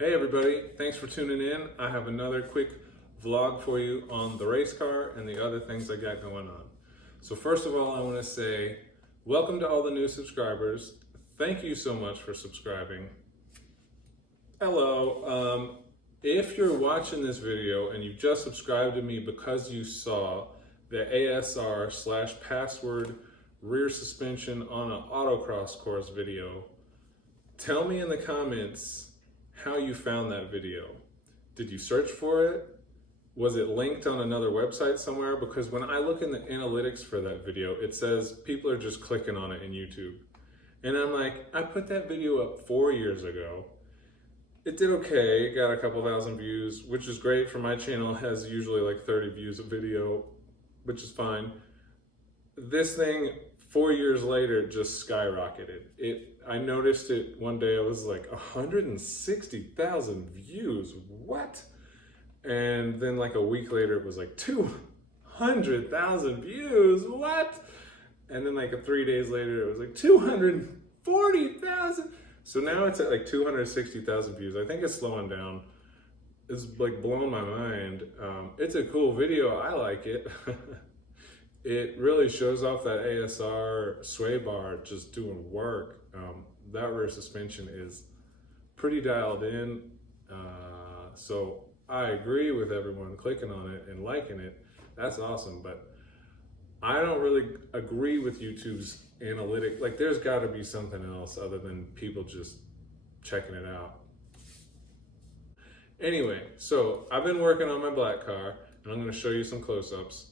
Hey everybody, thanks for tuning in. I have another quick vlog for you on the race car and the other things I got going on. So first of all, I want to say welcome to all the new subscribers. Thank you so much for subscribing. Hello. If you're watching this video and you just subscribed to me because you saw the ASR/password rear suspension on an autocross course video, tell me in the comments how you found that video. Did you search for it? Was it linked on another website somewhere? Because when I look in the analytics for that video, it says people are just clicking on it in YouTube. And I'm like, I put that video up 4 years ago. It did okay, it got a couple thousand views, which is great for my channel. It has usually like 30 views a video, which is fine. This thing, 4 years later, just skyrocketed. I noticed it one day, I was like 160,000 views, what? And then like a week later, it was like 200,000 views, what? And then like 3 days later, it was like 240,000. So now it's at like 260,000 views. I think it's slowing down. It's like blowing my mind. It's a cool video, I like it. It really shows off that ASR sway bar just doing work. That rear suspension is pretty dialed in. So I agree with everyone clicking on it and liking it. That's awesome, but I don't really agree with YouTube's analytic. Like there's gotta be something else other than people just checking it out. Anyway, so I've been working on my black car and I'm gonna show you some close-ups.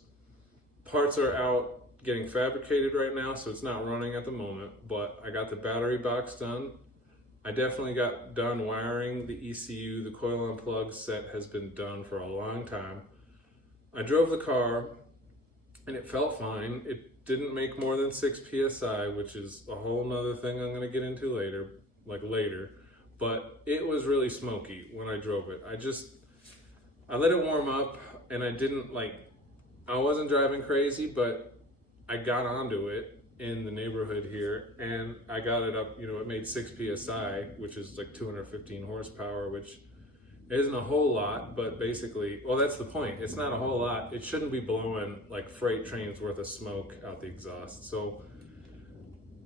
Parts are out getting fabricated right now, so it's not running at the moment, but I got the battery box done. I definitely got done wiring the ECU. The coil on plug set has been done for a long time. I drove the car and it felt fine. It didn't make more than 6 PSI, which is a whole nother thing I'm gonna get into later, but it was really smoky when I drove it. I let it warm up and I wasn't driving crazy, but I got onto it in the neighborhood here and I got it up, it made 6 PSI, which is like 215 horsepower, which isn't a whole lot, but basically, well, that's the point. It's not a whole lot. It shouldn't be blowing like freight trains worth of smoke out the exhaust. So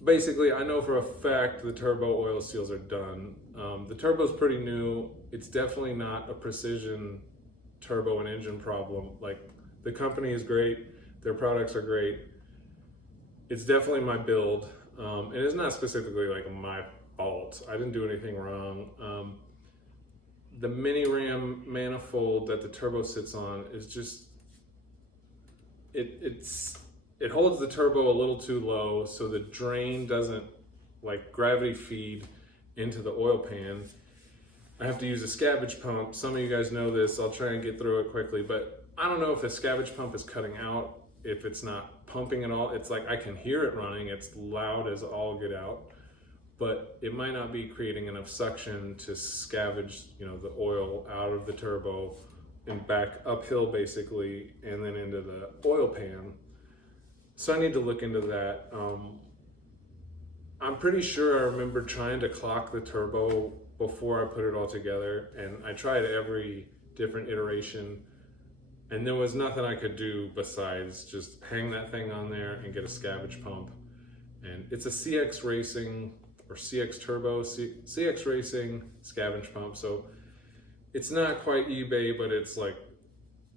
basically, I know for a fact the turbo oil seals are done. The turbo's pretty new. It's definitely not a precision turbo and engine problem. Like, the company is great, their products are great. It's definitely my build, and it's not specifically like my fault. I didn't do anything wrong. The mini ram manifold that the turbo sits on is just, it holds the turbo a little too low, so the drain doesn't like gravity feed into the oil pan. I have to use a scavenge pump. Some of you guys know this, I'll try and get through it quickly, but I don't know if the scavenge pump is cutting out, if it's not pumping at all. It's like I can hear it running, it's loud as all get out, but it might not be creating enough suction to scavenge, the oil out of the turbo and back uphill basically, and then into the oil pan. So I need to look into that. I'm pretty sure I remember trying to clock the turbo before I put it all together, and I tried every different iteration, and there was nothing I could do besides just hang that thing on there and get a scavenge pump. And it's a CX Racing or CX Turbo, CX Racing scavenge pump. So it's not quite eBay, but it's like,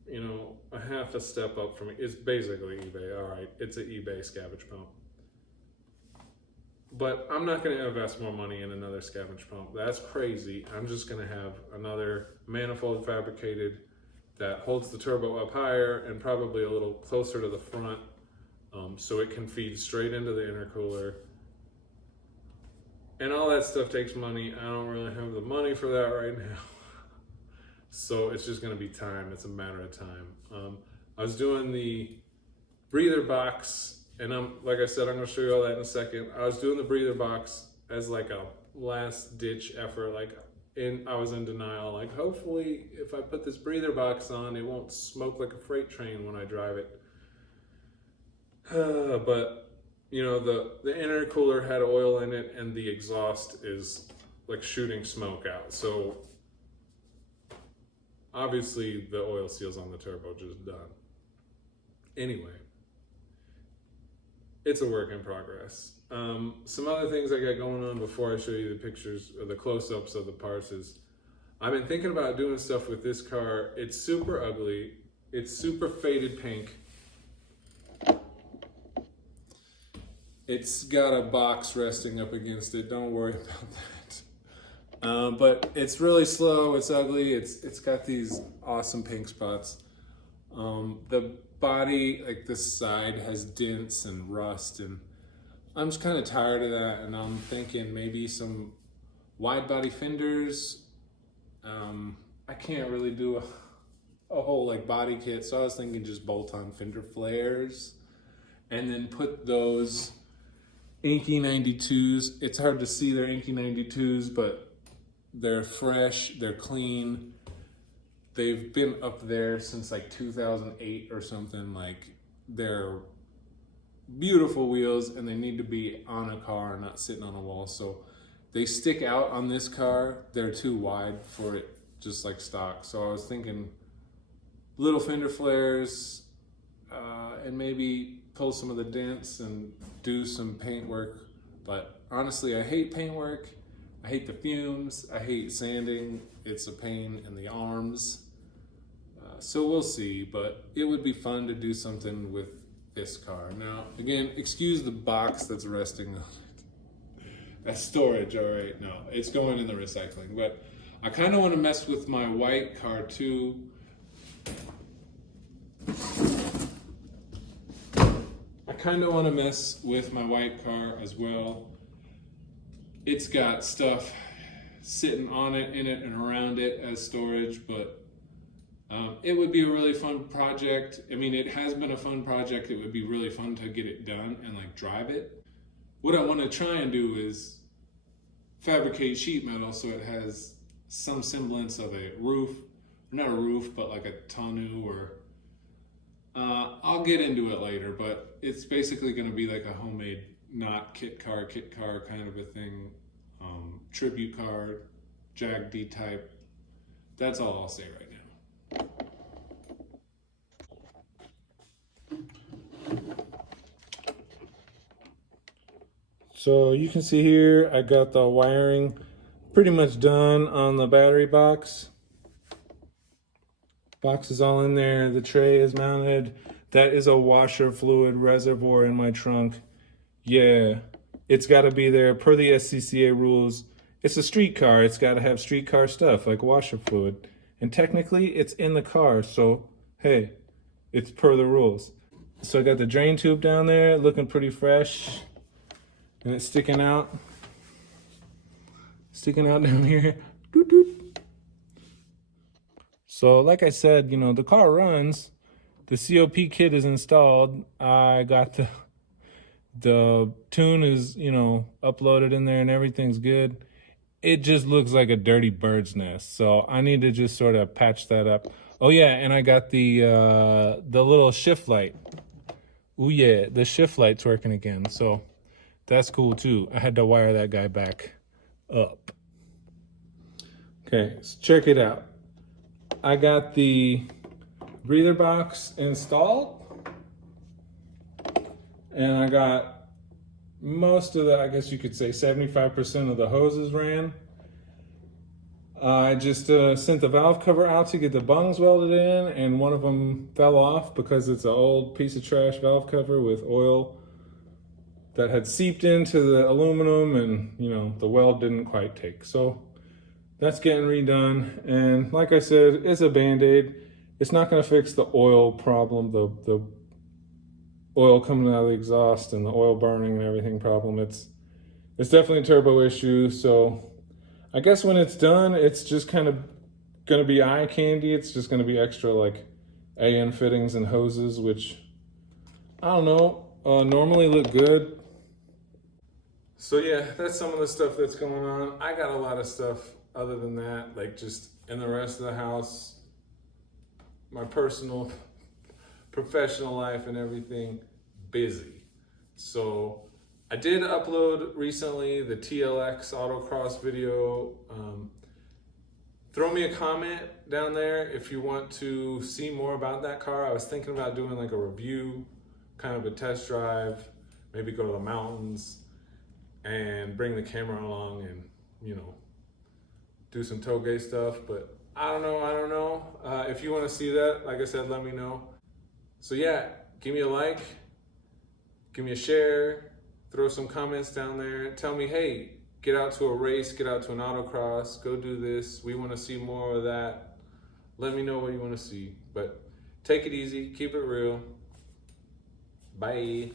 a half a step up from it. It's basically eBay, all right. It's an eBay scavenge pump. But I'm not gonna invest more money in another scavenge pump. That's crazy. I'm just gonna have another manifold fabricated that holds the turbo up higher and probably a little closer to the front, so it can feed straight into the intercooler. And all that stuff takes money. I don't really have the money for that right now. So it's just gonna be time, it's a matter of time. I was doing the breather box, and like I said, I'm gonna show you all that in a second. I was doing the breather box as like a last ditch effort, I was in denial, like hopefully if I put this breather box on, it won't smoke like a freight train when I drive it. But the intercooler had oil in it and the exhaust is like shooting smoke out. So Obviously, the oil seals on the turbo just done. Anyway, it's a work in progress. Some other things I got going on before I show you the pictures or the close-ups of the parts is I've been thinking about doing stuff with this car. It's super ugly. It's super faded pink. It's got a box resting up against it. Don't worry about that. But it's really slow. It's ugly. It's got these awesome pink spots. The body, like this side, has dents and rust, and I'm just kind of tired of that. And I'm thinking maybe some wide body fenders. I can't really do a whole like body kit, so I was thinking just bolt-on fender flares, and then put those Inky 92s. It's hard to see they're Inky 92s, but they're fresh, they're clean. They've been up there since like 2008 or something. Like, they're beautiful wheels, and they need to be on a car, not sitting on a wall. So they stick out on this car. They're too wide for it, just like stock. So I was thinking little fender flares, and maybe pull some of the dents and do some paint work. But honestly, I hate paint work. I hate the fumes. I hate sanding. It's a pain in the arms. So we'll see, but it would be fun to do something with this car. Now, again, excuse the box that's resting on it. That's storage, all right? No, it's going in the recycling. But I kind of want to mess with my white car too. I kind of want to mess with my white car as well. It's got stuff sitting on it, in it, and around it as storage, but it would be a really fun project. I mean, it has been a fun project. It would be really fun to get it done and like drive it. What I want to try and do is fabricate sheet metal so it has some semblance of a roof, not a roof, but like a tonneau, or I'll get into it later, but it's basically going to be like a homemade, not kit car kind of a thing. Tribute car, Jag D type. That's all I'll say right now. So you can see here, I got the wiring pretty much done on the battery box. Box is all in there. The tray is mounted. That is a washer fluid reservoir in my trunk. Yeah, it's got to be there per the SCCA rules. It's a street car. It's got to have street car stuff like washer fluid. And technically, it's in the car. So, hey, it's per the rules. So I got the drain tube down there looking pretty fresh. And it's sticking out down here. Doot, doot. So like I said, you know, the car runs. The COP kit is installed. I got the tune is, you know, uploaded in there and everything's good. It just looks like a dirty bird's nest. So I need to just sort of patch that up. Oh yeah, and I got the little shift light. Oh yeah, the shift light's working again. So that's cool too. I had to wire that guy back up. Okay, so check it out. I got the breather box installed, and I got most of the, I guess you could say 75% of the hoses ran. I just sent the valve cover out to get the bungs welded in, and one of them fell off because it's an old piece of trash valve cover with oil that had seeped into the aluminum, and you know, the weld didn't quite take. So that's getting redone. And like I said, it's a Band-Aid. It's not gonna fix the oil problem, the oil coming out of the exhaust and the oil burning and everything problem. It's definitely a turbo issue. So I guess when it's done, it's just kind of gonna be eye candy. It's just gonna be extra like AN fittings and hoses, which I don't know, normally look good. So yeah, that's some of the stuff that's going on. I got a lot of stuff other than that, like just in the rest of the house, my personal, professional life and everything, busy. So I did upload recently the TLX autocross video. throw me a comment down there if you want to see more about that car. I was thinking about doing like a review, kind of a test drive, maybe go to the mountains and bring the camera along and, you know, do some tailgate stuff. But I don't know. If you want to see that, like I said, let me know. So yeah, give me a like, give me a share, throw some comments down there. Tell me, hey, get out to a race, get out to an autocross, go do this. We want to see more of that. Let me know what you want to see. But take it easy, keep it real. Bye.